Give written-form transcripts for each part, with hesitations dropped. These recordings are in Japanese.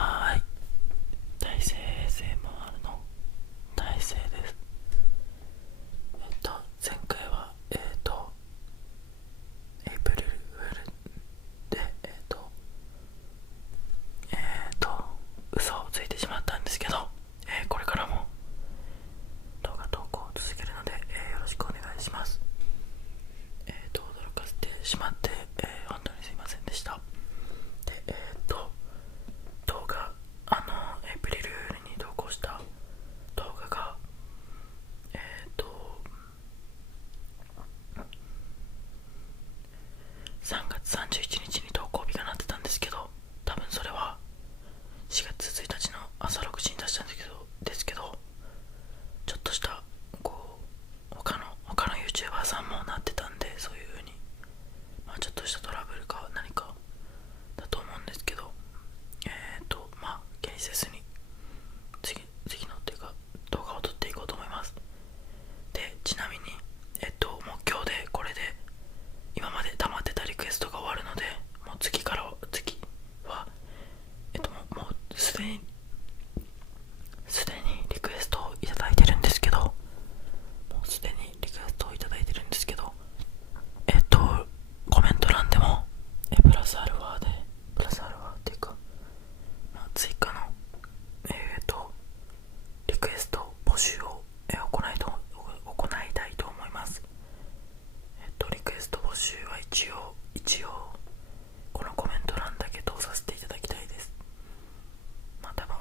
はーい、大成 ASMR の大成です。前回はエイプリルフールで嘘をついてしまったんですけど、これからも動画投稿を続けるので、よろしくお願いします。驚かせてしまって、本当にすいませんでした。で動画エイプリルフールに投稿した動画が3月31日に投稿日がなってたんですけど、多分それは4月1日の朝6時に出したんですけど、ちょっとした他の YouTuber さんもなってたんで、そういう風にちょっとしたトラブルか何かだと思うんですけど、気にせずに次のっていうか動画を撮っていこうと思います。で、ちなみにもう今日でこれで今まで溜まってたリクエストが終わるので、もう次はもうすでにリクエストをいただいてるんですけど、コメント欄でもプラスアルファっていうか、追加のリクエスト募集を行いたいと思います。リクエスト募集は一応このコメント欄だけ通させていただきたいです。多分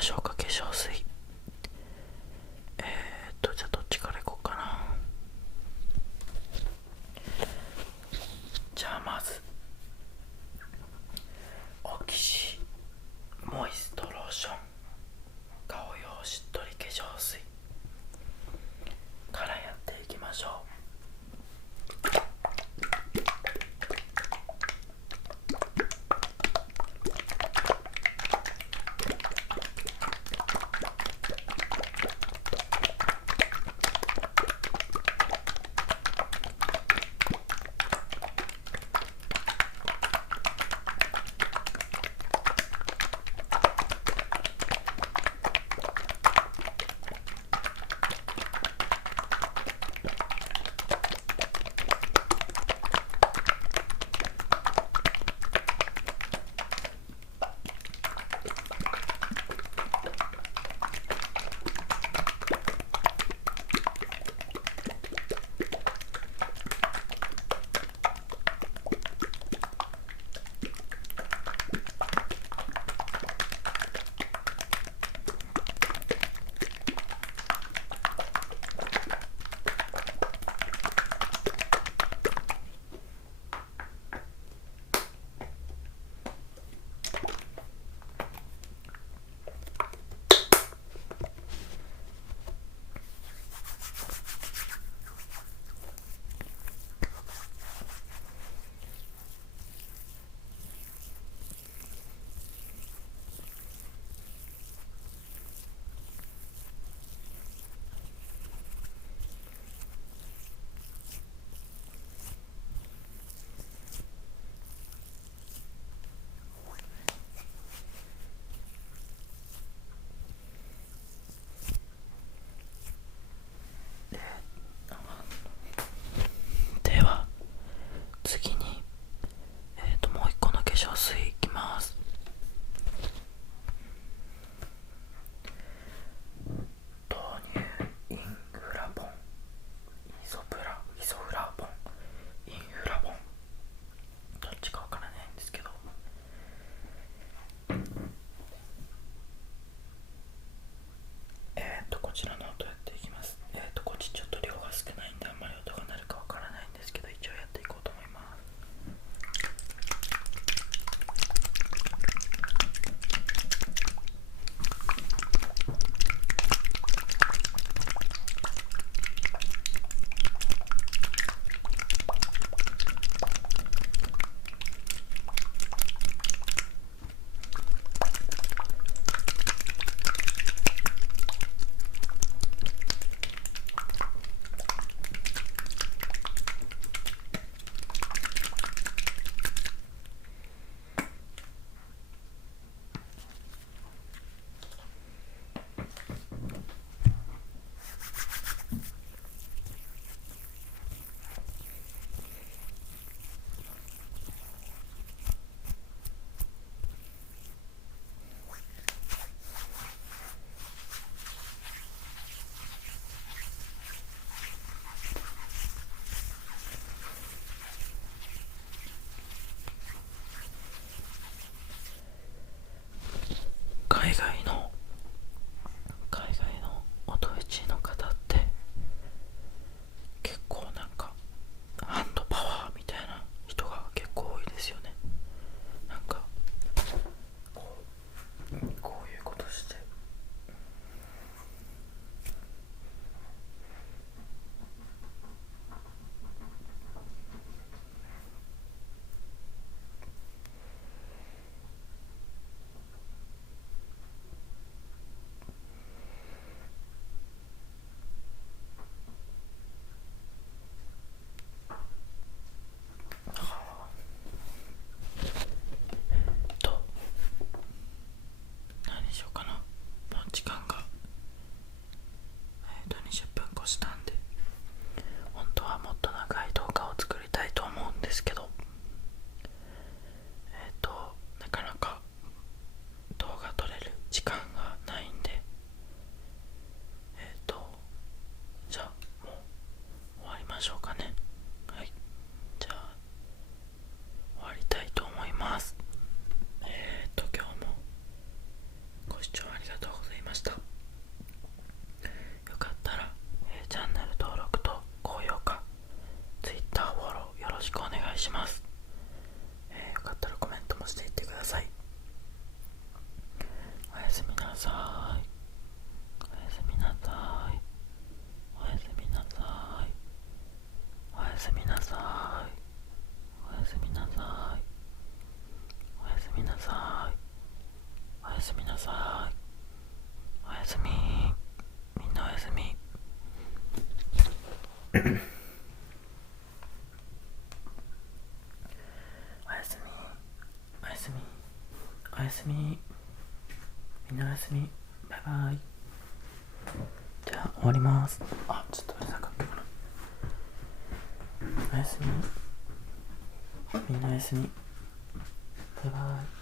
ましょうか。化粧水、じゃあどっちからいこうかな。じゃあまずオキシモイストローション顔用しっとり化粧水からやっていきましょう。します。よかったらコメントもしていってください。おやすみなさい。おやすみなさい。おやすみなさい。おやすみなさい。おやすみなさい。おやすみなさい。おやすみなさい。おやすみ。みんなおやすみ。おやすみ。おやすみ。おやすみ。みんなおやすみ。バイバイ。じゃあ終わります。あ、ちょっとうるさかったかな。おやすみ。みんなおやすみ。バイバイ。